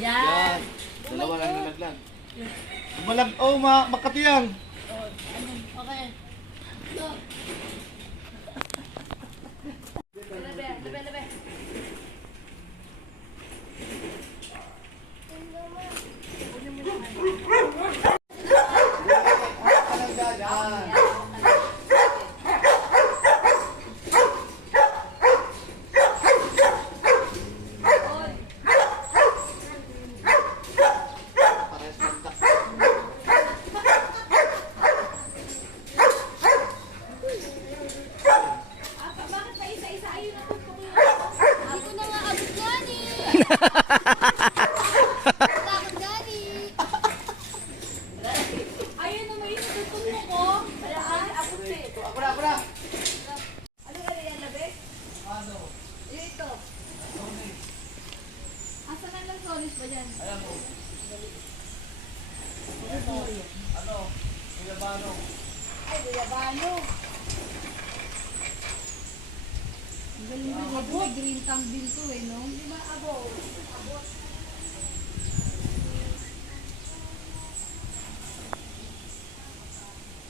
Yan. Dalawa lang nalaglag. Oh, Makati yan. Okay. Go. Labi. Ayun na may tutulong ko. Ayan, apunti. Ako na. Ano ka rin yan, labi? Ano? Ito. Asa na lang solis ba dyan? Ayan mo. Ano? Kuyabano. Ay, guyabano. Ang galing na ito. May green thumb din to eh, no? Di ba, abo?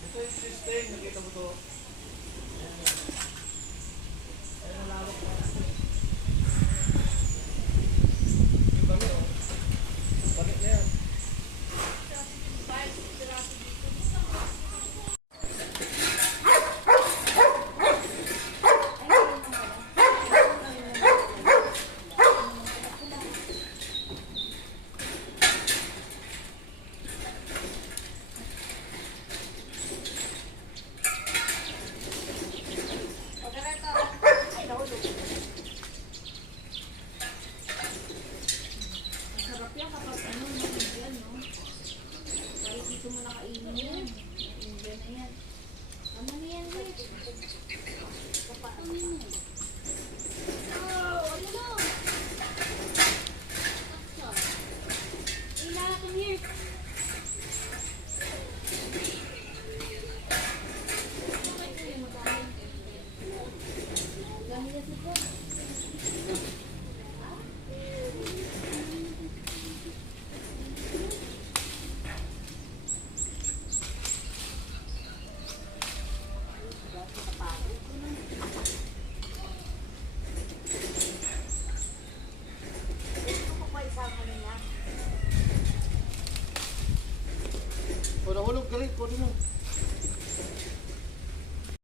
Ito yung system. Nakita mo to. Ayan ang lawak mo. Yung bami, oh. Bakit na yan? Sarap yan kapag ano, yan, no? Kahit dito mo nakainin yan. Yan na yan. Tama na yan, Rick. Kapatamin mo. Oh, ano na? Ilala, come here. Bakit ko yung magkain? Dami na sito.